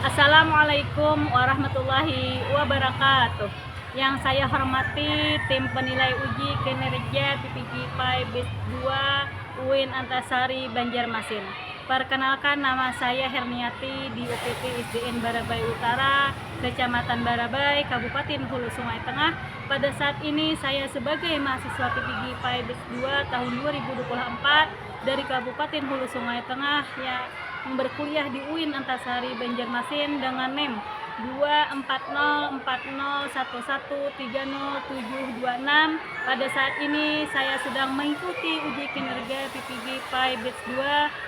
Assalamualaikum warahmatullahi wabarakatuh. Yang saya hormati tim penilai uji kinerja PPG PAI BIS 2 UIN Antasari Banjarmasin. Perkenalkan, nama saya Herniati di UPT SDN Barabai Utara, Kecamatan Barabai, Kabupaten Hulu Sungai Tengah. Pada saat ini saya sebagai mahasiswa PPG PAI BIS 2 tahun 2024 dari Kabupaten Hulu Sungai Tengah yang berkuliah di UIN Antasari Banjarmasin dengan NEM 2404011302726. Pada saat ini saya sedang mengikuti uji kinerja PPG PAI BIS 2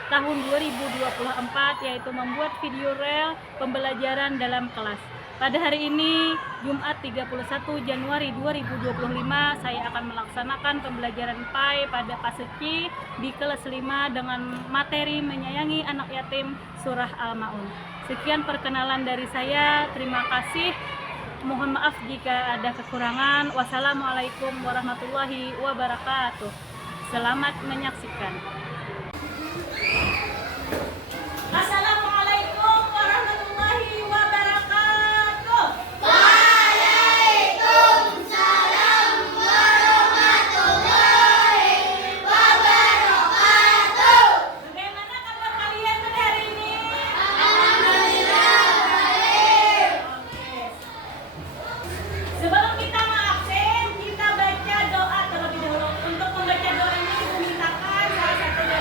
tahun 2024, yaitu membuat video reel pembelajaran dalam kelas. Pada hari ini, Jumat 31 Januari 2025, saya akan melaksanakan pembelajaran PAI pada fase C di kelas 5 dengan materi menyayangi anak yatim surah Al-Maun. Sekian perkenalan dari saya. Terima kasih. Mohon maaf jika ada kekurangan. Wassalamualaikum warahmatullahi wabarakatuh. Selamat menyaksikan. Assalamualaikum warahmatullahi wabarakatuh. Waalaikumsalam warahmatullahi wabarakatuh. Bagaimana kabar kalian pada hari ini? Alhamdulillah baik. Oke. Sebelum kita mengabsen, kita baca doa terlebih dahulu. Untuk membaca doa ini, dimintakan salah satu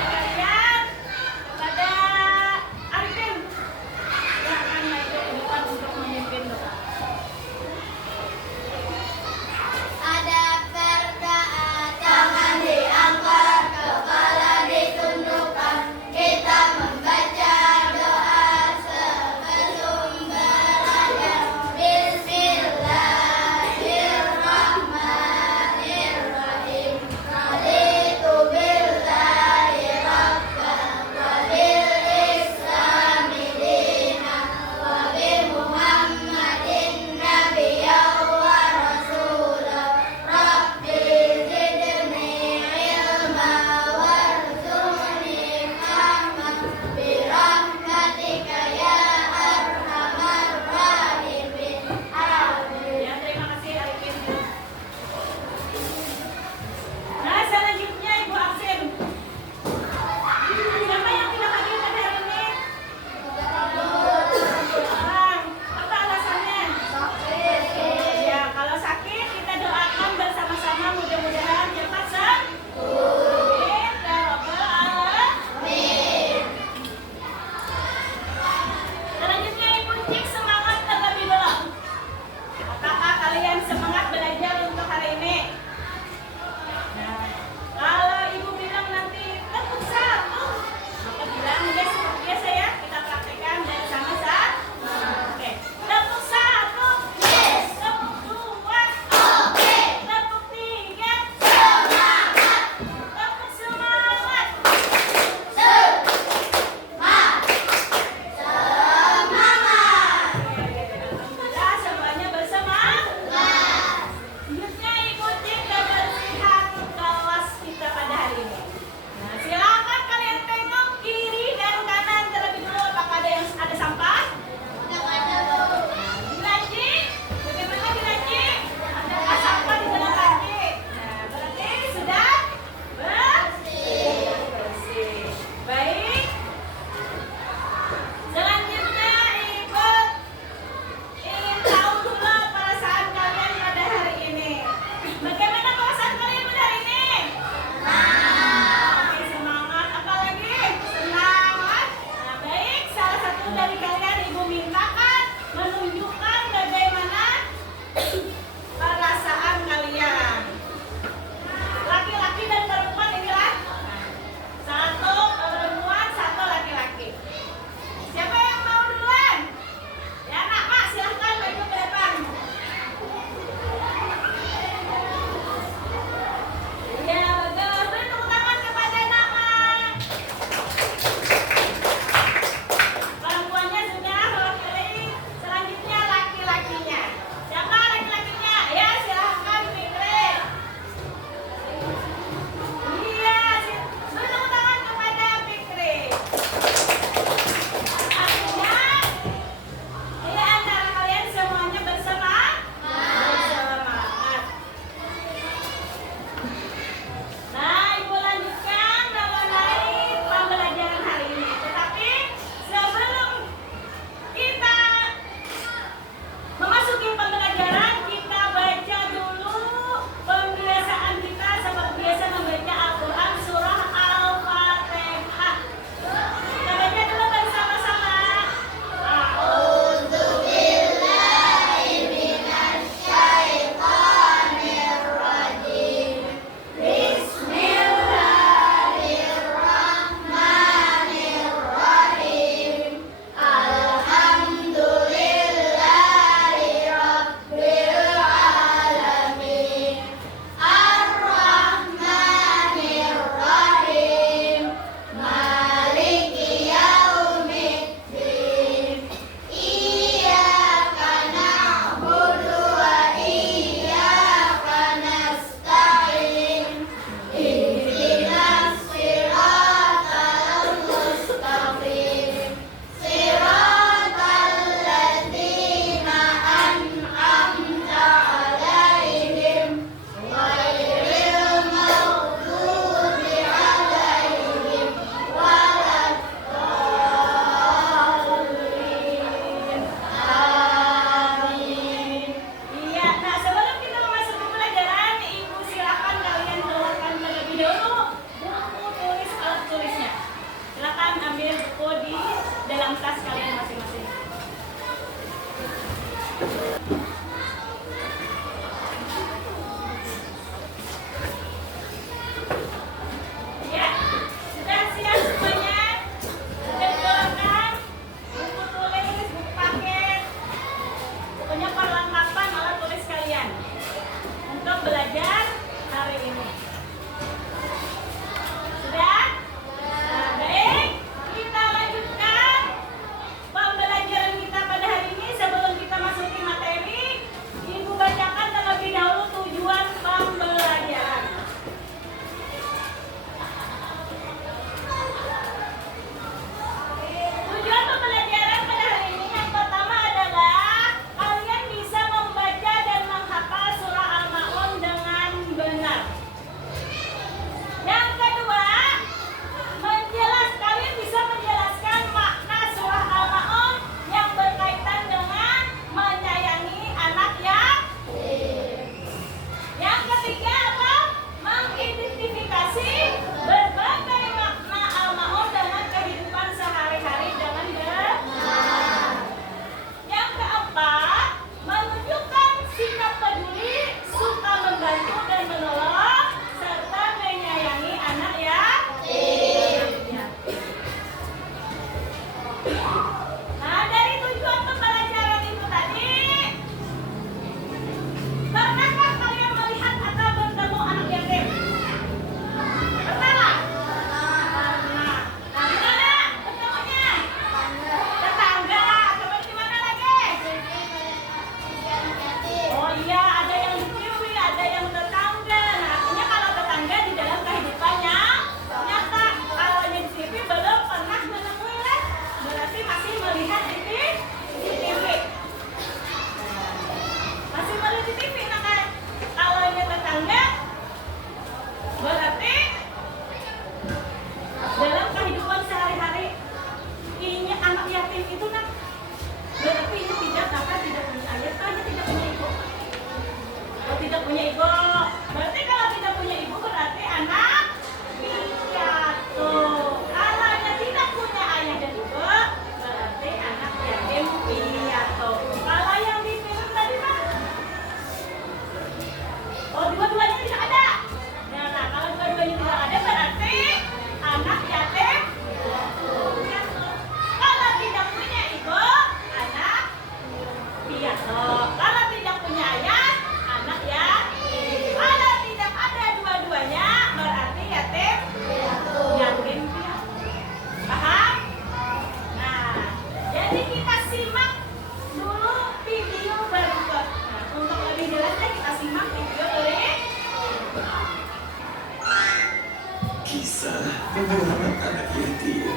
Muhammad anak yatim.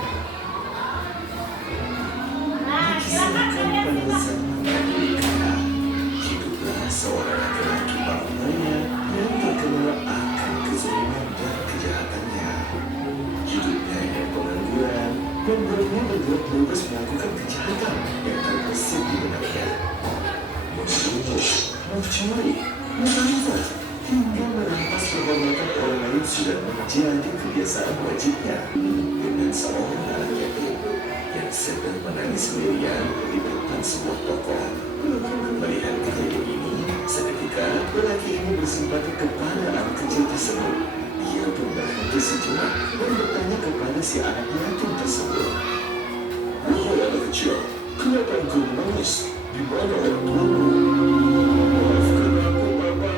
Nah, silakan Dikisahkan kalian pada simak. zaman Nabi kala, hiduplah seorang laki-laki orang kaya yang terkenal akan kezaliman dan kejahatannya. Hidupnya yang pengangguran membuatnya bergerak bebas melakukan kejahatan yang terbesit di benaknya. Membunuh, mencuri, merampas, hingga merampas kehormatan orang lain sudah menjadi kebiasaan wajibnya. Dengan seorang anak yatim yang sedang menangis sendirian di depan sebuah toko. Melihat kejadian ini, seketika lelaki ini bersimpati kepada anak kecil tersebut. Ia pun berhenti sejenak dan bertanya kepada si anak yatim tersebut. Wahai anak kecil, kenapa engkau menangis? Di mana orang tuamu? Maafkan aku, Papa.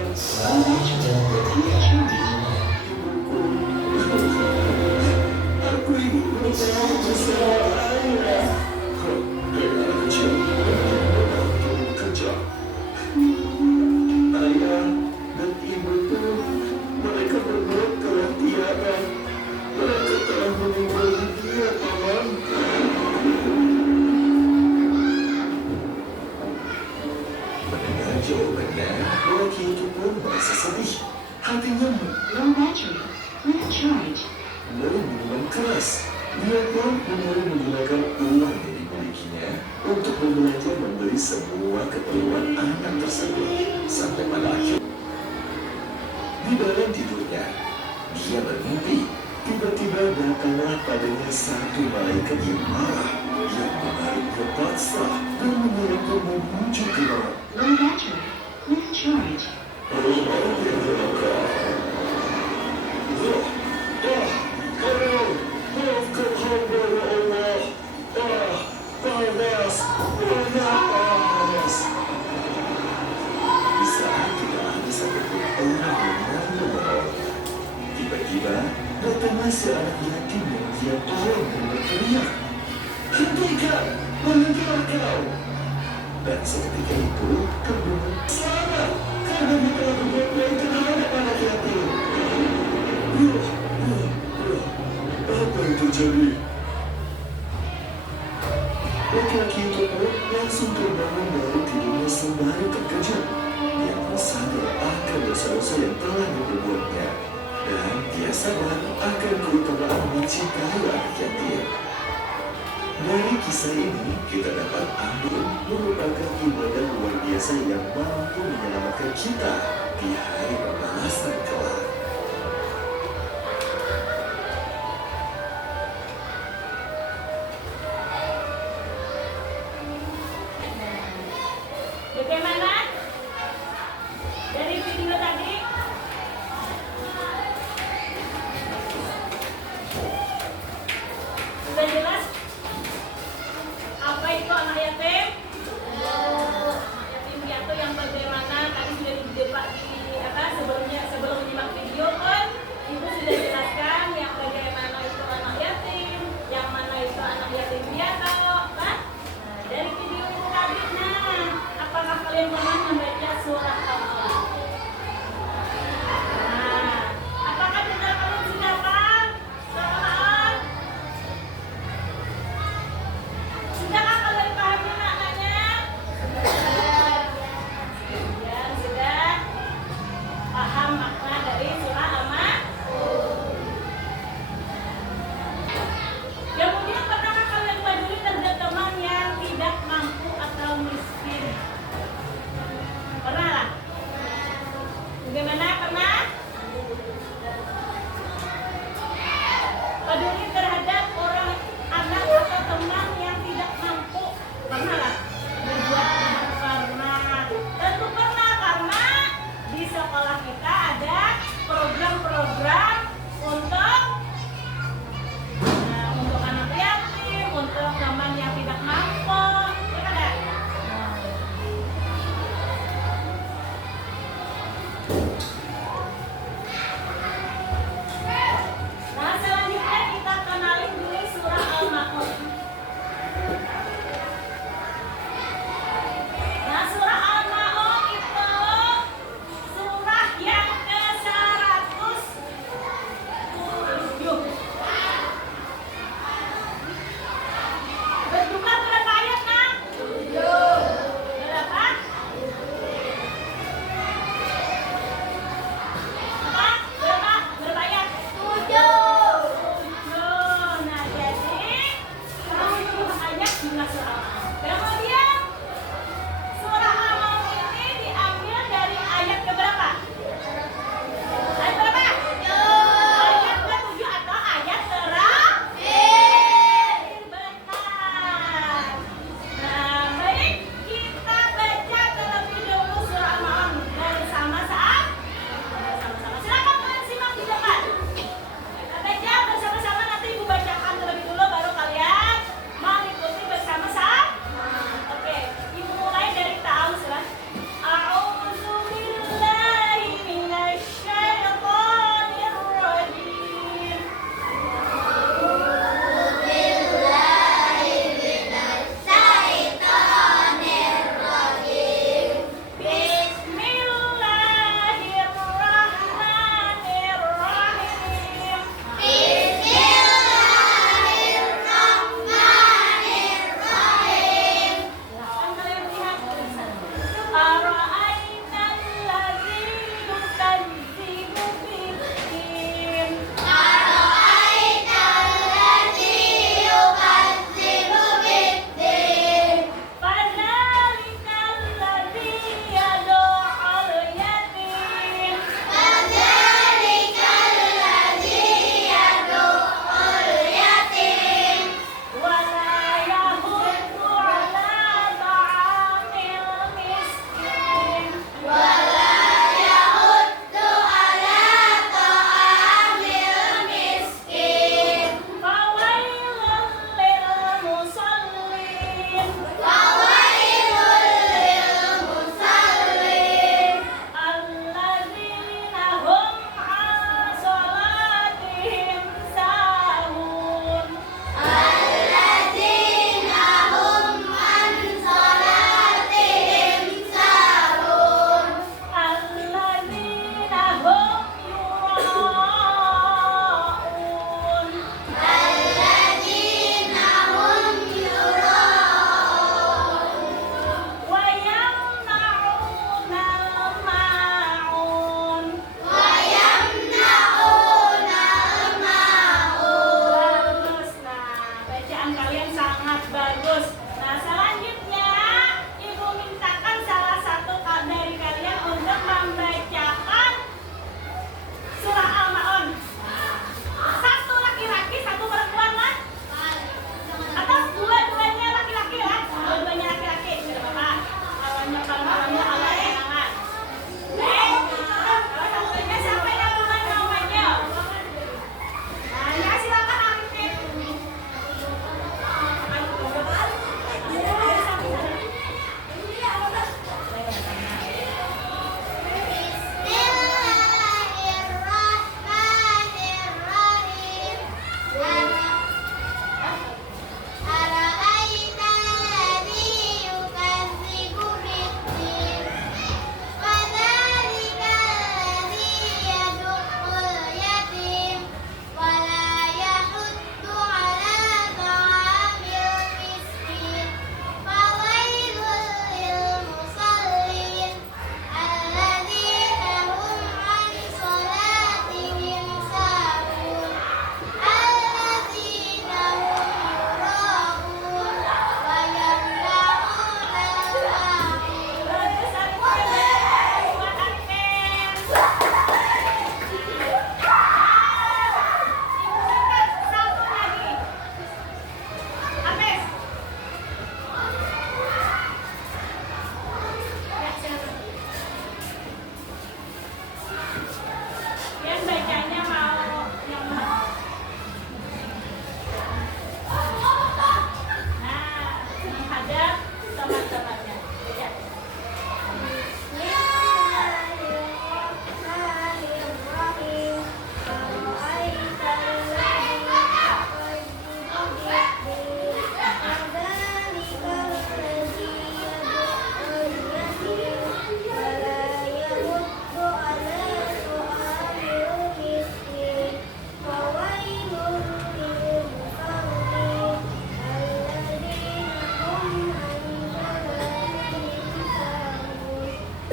Aku ingin mencari bersama ayah. Hei anak kecil, turun kerja. Ayah dan ibuku, mereka berdua telah tiada. Mereka telah meninggal dunia, Paman. Mendengar jawabannya, lelaki itu pun merasa sedih. Hatinya mulai minuman keras. Dia pun mulai menggunakan uang yang dimilikinya untuk membelanja membeli semua keperluan anak tersebut. Sampai pada akhir, di dalam tidurnya, dia bermimpi. Tiba-tiba datanglah padanya satu malaikat yang marah yang menariknya paksa dan menyeret menuju ke neraka. Di saat tidak ada satupun orang yang menolong, tiba-tiba datanglah si anak yatim yang dia tolong dan berteriak, "Hentikan! Berhentilah kau!" Dan seketika itu terdengar, "Selamat! Karena dia telah berbuat baik terhadap anak yatim." Apa yang terjadi? Laki-laki itu pun langsung terbangun dari tidurnya sembari terkejut. Dia pun sadar akan dosa-dosa yang telah diperbuatnya. Dan dia sadar akan keutamaan mencintai anak yatim. Dari kisah ini, kita dapat ambil merupakan ibadah luar biasa yang mampu menyelamatkan kita di hari pembalasan kelak. Bagaimana? Dari video tadi? Sudah jelas? Apa itu anak yatim? Anak yatim piatu yang bagaimana tadi sudah didebat di sebelum menyimak video kan ibu sudah jelaskan yang bagaimana itu anak yatim, yang mana itu anak yatim piatu, kan? Dari video itu tadi, apakah kalian pernah membaca surah Al-Alaq? Apakah kita kalian sudah paham surah Al-Alaq? Sudahkah kalian pahami maknanya? Ya, sudah paham makna dari surah Al-Alaq? Kemudian pernahkah kalian peduli terhadap teman yang tidak mampu atau miskin?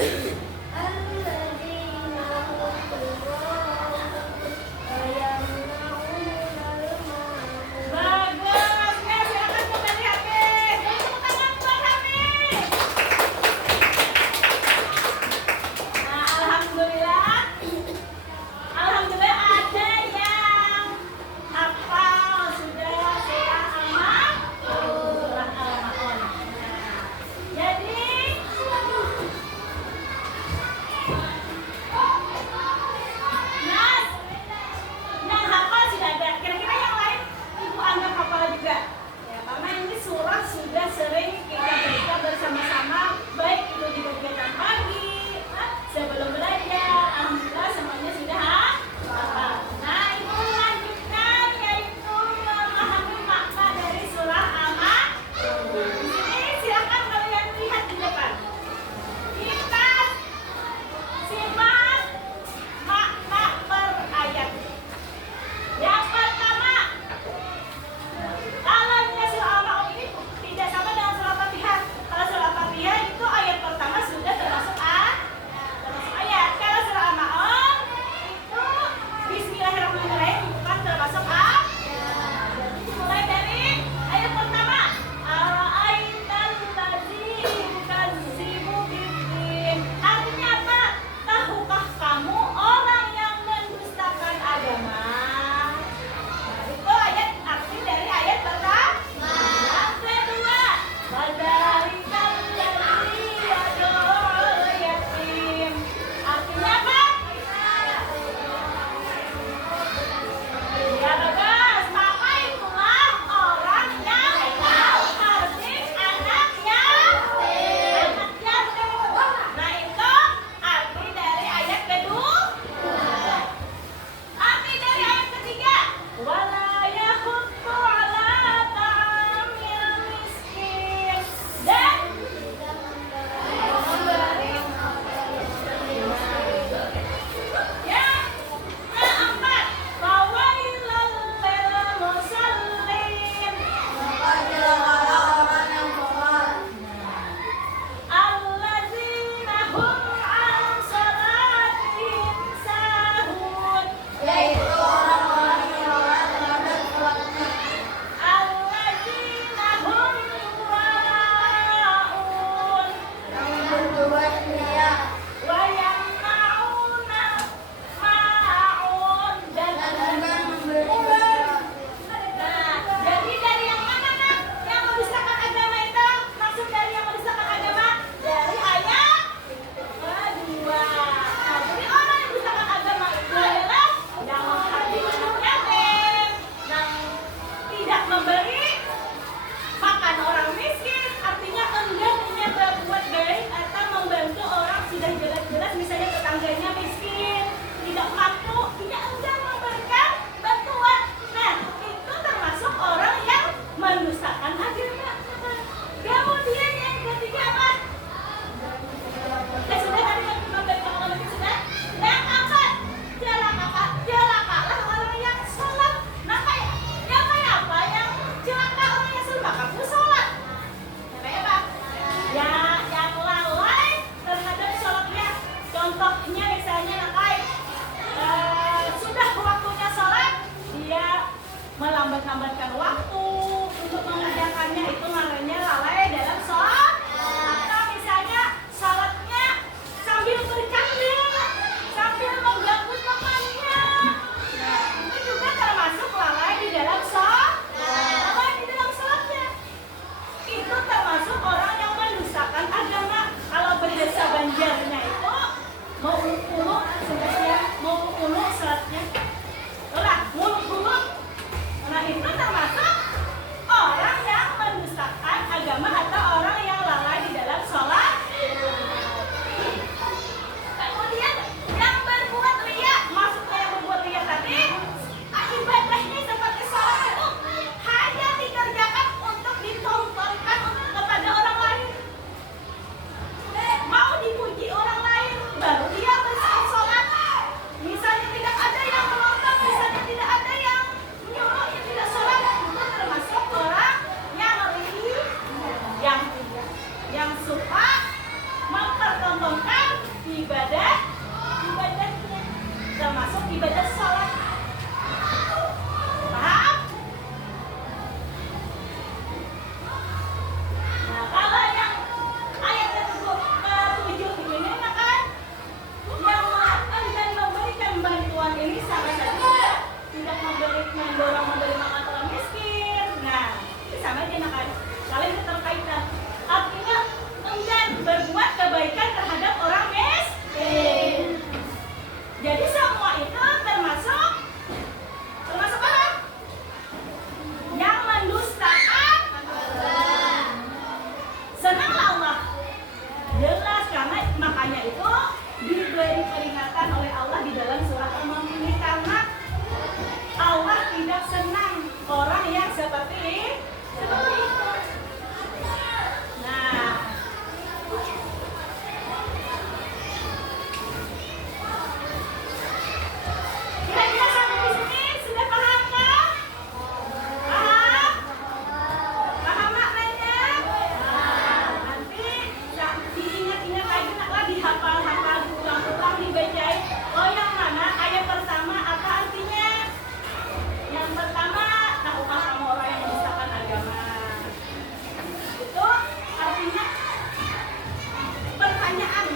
Bagus, ya silakan kembali Hafiz. Tepuk tangan buat Hafiz. Nah, alhamdulillah ada yang hafal sudah surah Al-Ma'un. Jadi Nas, yang hafal sudah ada. Kira-kira yang lain ibu anggap hafal juga. Ya, karena ini surah sudah sering kita baca bersama-sama, baik itu di kegiatan pagi, sebelum belajar. Alhamdulillah semuanya sudah hafal. Nah, ibu lanjutkan yaitu memahami makna dari surah Al-Ma'un. Di sini silakan kalian lihat di depan. Kita simak makna per ayat. Yang pertama, alamnya surah Al-Ma'un ini tidak sama dengan surah Fatihah. Kalau surah Fatihah itu ayat pertama sudah termasuk ayat. Kalau surah Al-Ma'un itu Bismillahirrahmanirrahim bukan termasuk ayat. Mulai dari ayat pertama. Ara'aital ladzi yukadzibu biddin. Artinya apa? Tahukah kamu orang yang mendustakan agama? Nah, itu ayat arti dari ayat pertama. Yang kedua, wadzalikal ladzi yad'ul yatim. Artinya apa? Ya bagus, maka itulah orang yang tahu arti anak yatim. Nah, itu arti dari ayat kedua. Arti dari ayat ketiga, wala yahuddu ala ta'amil miskin. Dan yang keempat, fawailal lil musallin. Alladzina hum an salatihim sahun. Alladzina hum yura'un wa yamna'una ma'un. Nah, jadi dari yang mana nak? Yang mendustakan agama itu maksud dari yang mendustakan agama dari ayat kedua. Nah, jadi orang yang mendustakan agama itu adalah yang menghadir anak yatim, yang tidak memberi makan orang miskin, artinya enggan punya berbuat baik atau membantu orang sudah jelas-jelas misalnya tetangganya miskin, tidak mampu, tidak enggan memberikan bantuan. Nah, itu termasuk orang yang mendustakan agama. Kemudian yang ketiga apa? Sudah tadi yang memberi makan sudah. Yang keempat, celakalah orang yang sholat. Nah, kayak apa yang celaka orang yang sholat? Kamu sholat. Kayak apa? Ya, yang lalai terhadap sholatnya. Contohnya misalnya sudah waktunya sholat, dia melambat-lambatkan waktu untuk mengerjakannya, itu namanya lalai dalam sholat. Atau misalnya sholatnya sambil bercanda, sambil mengganggu temannya. Nah, itu juga termasuk lalai di dalam sholat. Lalai di dalam sholatnya. Itu termasuk orang yang mendustakan agama. Kalau bahasa Banjarnya itu muluk-muluk sebenarnya, muluk-muluk sholatnya. Itulah muluk-muluk. Nah, itu termasuk orang yang mendustakan agama atau orang yang lalai di dalam sholat. Kemudian yang berbuat riya, maksudnya yang berbuat riya tadi, ibadahnya seperti sholat itu hanya dikerjakan untuk ditontonkan kepada orang lain. Mau dipuji orang lain, baru dia sholat. Misalnya tidak ada yang menonton, misalnya tidak ada yang menyuruh, yang tidak sholat, itu termasuk orang yang yang suka mempertontonkan ibadahnya, termasuk ibadah sholat. Paham? Nah, kalau yang ayat ke-7 ini kan yang enggan memberikan bantuan ini sama saja tidak mendorong memberi makan orang miskin. Nah, itu sama aja kan. Kalian keterkaitan. Artinya enggan berbuat kebaikan terhadap orang miskin. Jadi semua itu termasuk apa? Yang mendustakan Allah. Senanglah Allah. Jelas, karena makanya itu diberi peringatan oleh Allah di dalam surah Al-Mu'min, karena Allah tidak senang orang yang seperti itu. Nah, kira-kira sampai di sini sudah paham kan? Paham? Paham maknanya? Nanti diingat-ingat lagi, hafal-hafal, ulang-ulang, dibacain. Oh, yang mana ayat pertama apa artinya? Yang pertama, tahukah kamu orang yang mendustakan agama? Itu artinya pertanyaan.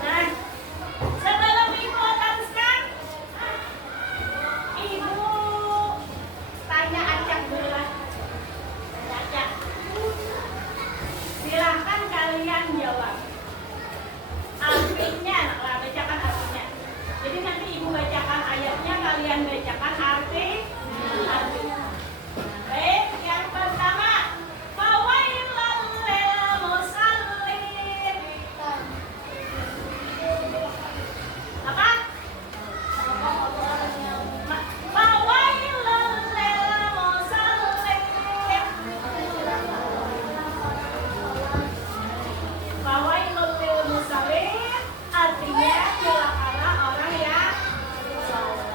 Nah, sebelum ibu teruskan, ibu tanya acak dulu lah. Acak. Silahkan kalian jawab. Artinya, lah bacakan artinya. Jadi nanti ibu bacakan ayatnya, kalian bacakan artinya. Baik, yang pertama, fawailal lil musallin. Apa? Fawailal lil musallin. Fawailul lil musallin artinya celakalah orang yang sholat.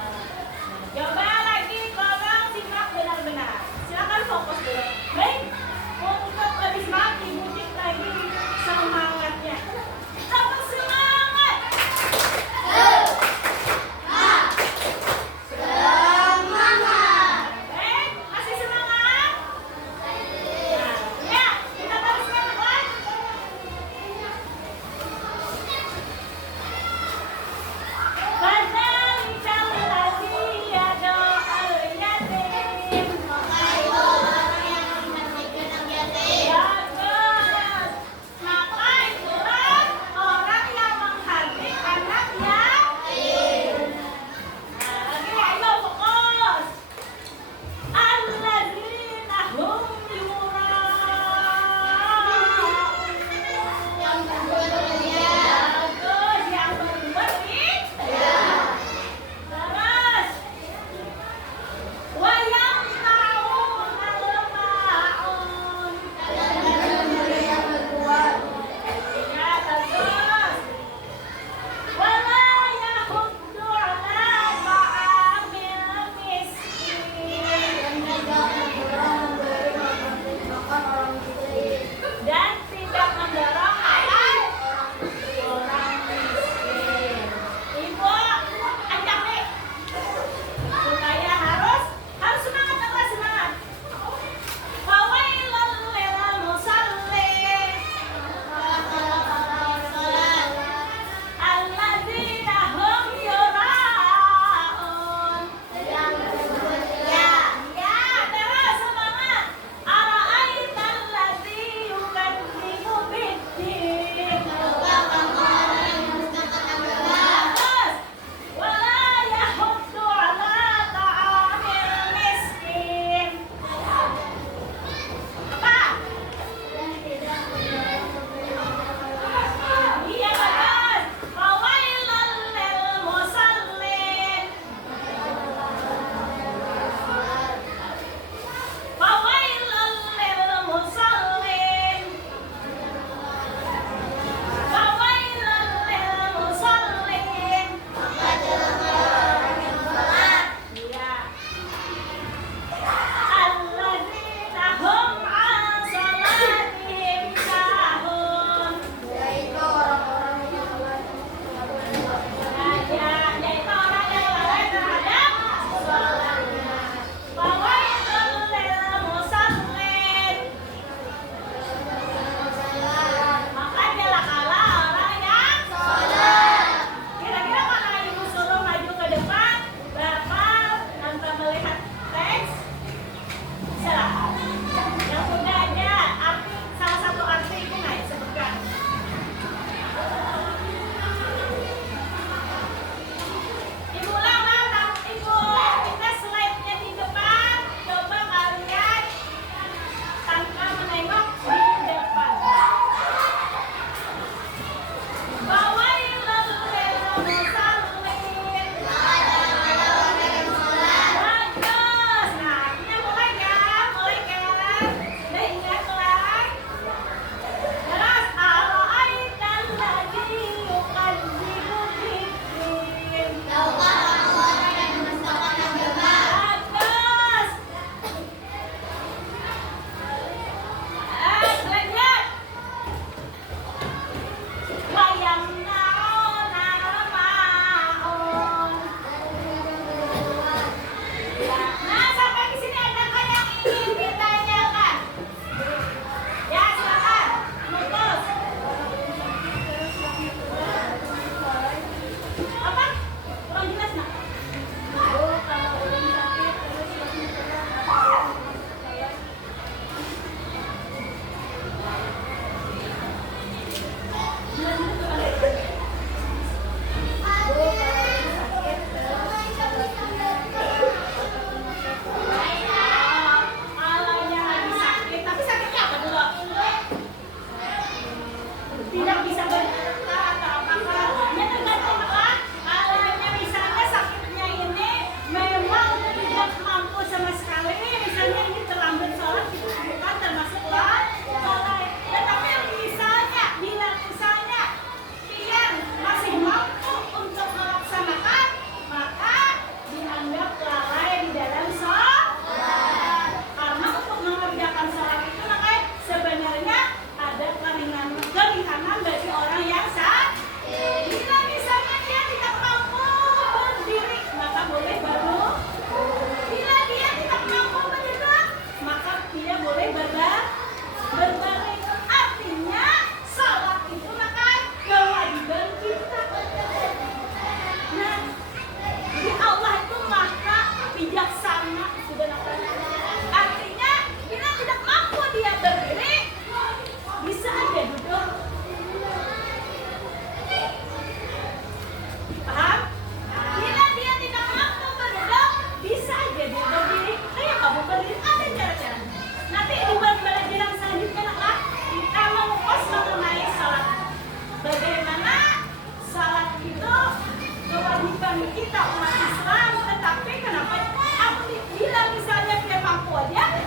kami kita umat Islam, tetapi kenapa aku bilang misalnya dia mampu aja,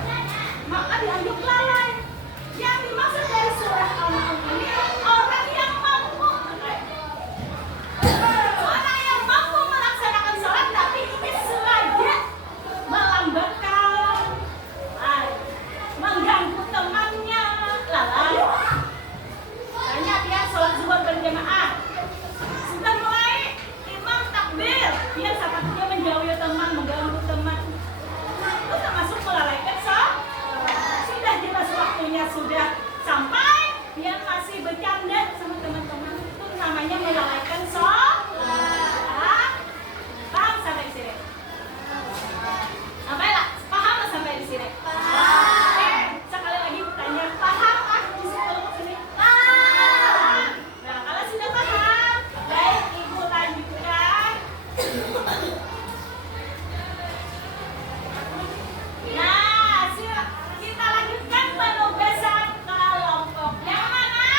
maka dianggap lalai. Yang dimaksud dari surah Al-Mulk ini orang yang mampu, orang yang mampu melaksanakan sholat, tapi ini sengaja melambatkan, mengganggu temannya, lalai. Tanya dia sholat zuhur berjamaah, sudah mulai imam takbir, dia saat dia menjauhi teman, mengganggu teman, itu termasuk melalaikan sholat. Sudah jelas waktunya sudah sampai, dia masih bercanda sama teman-teman, itu namanya melalaikan sholat. Paham sampai di sini? Sampai lah, paham lah sampai di sini? Oke, sekali lagi tanya, paham ah di sini? Paham. Nah, kalau sudah paham, baik ibu lanjutkan. Nah, kita lanjutkan penugasan kelompok. Yang mana?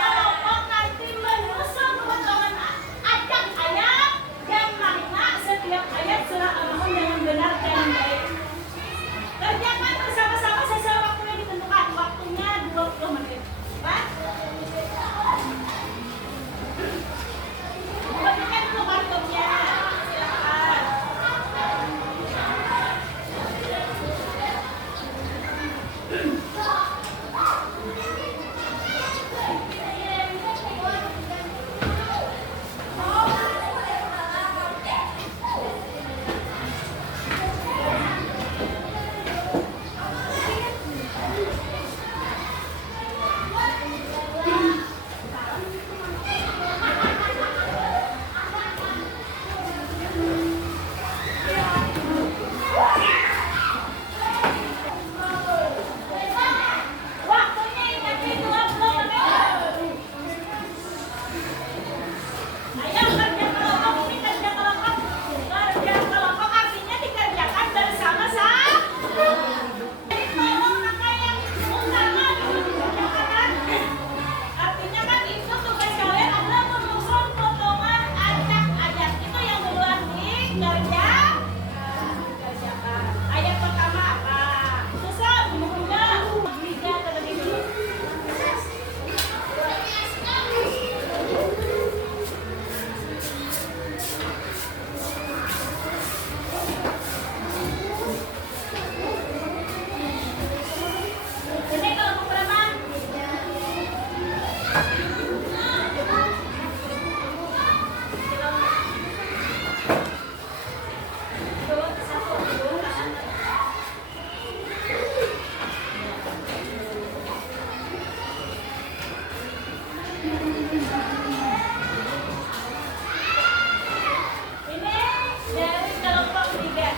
Kelompok nanti menyusun potongan acak ayat dan makna setiap ayat surah Al-Mulk dengan benar dan baik. Kerjakan bersama-sama sesuai waktu yang ditentukan. Waktunya 20 menit. Pak? Bagikan dulu kartunya. Silakan. Waktunya ingat 20 menit. Ayo kerja kelompok, ini kerja kelompok. Kerja kelompok artinya dikerjakan bersama-sama. Jadi tolong maka yang utama dulu dikerjakan. Artinya kan itu tugas kalian adalah menyusun potongan acak ayat. Itu yang duluan dikerjakan. Ayat pertama apa? Susah, mudah. Liga terlebih dulu. Ini kelompok berapa? Dua, satu, dua. Ini dari kelompok 3.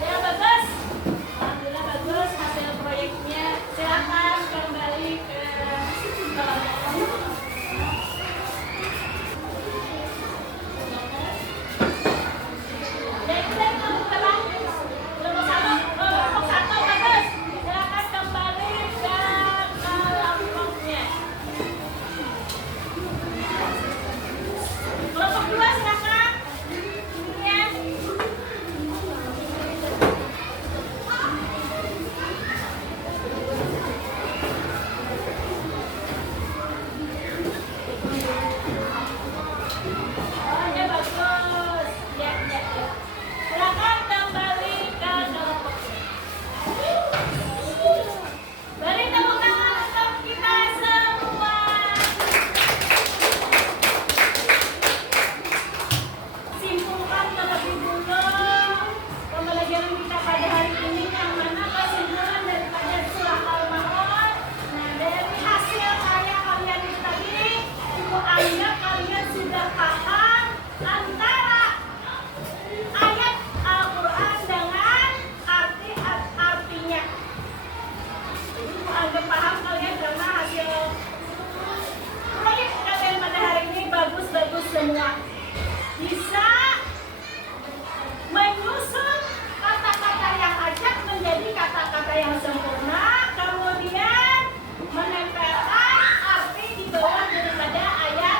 Ya bagus. Alhamdulillah bagus hasil proyeknya. Silakan kembali ke kelompok. Ya itu dari kelompok berapa? Kelompok 1 bagus. Silakan kembali ke kelompoknya. Kelompok 2 silakan. Ya. Oh, ya bagus. Ya. Silakan kembali ke kelompoknya. Beri tepuk tangan untuk kita semua. Simpulkan terlebih dulu pembelajaran kita pada hari ini, yang mana kesimpulan daripada surah Al-Mulk. Nah, dari hasil karya kalian itu tadi, ibu anggap kalian sudah paham antara ayat Al-Quran dengan artinya. Ibu anggap paham kalian karena hasil proyek kalian pada hari ini bagus-bagus semua. Bisa menyusun kata-kata yang acak menjadi kata-kata yang sempurna, kemudian menempelkan arti di bawah daripada ayat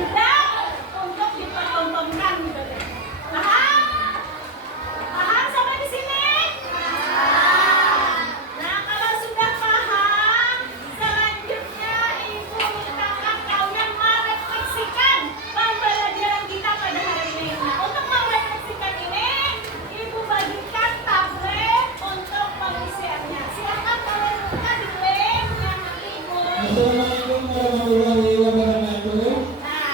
hendak untuk dipertontonkan gitu deh. Paham? Paham sampai di sini? Nah, kalau sudah paham, selanjutnya Ibu mintakan kalian merefleksikan pembelajaran kita pada hari ini. Nah, untuk merefleksikan ini, Ibu bagikan tablet untuk pengisiannya. Silakan kalian buka di link yang nanti Ibu. Assalamualaikum warahmatullahi wabarakatuh. Nah,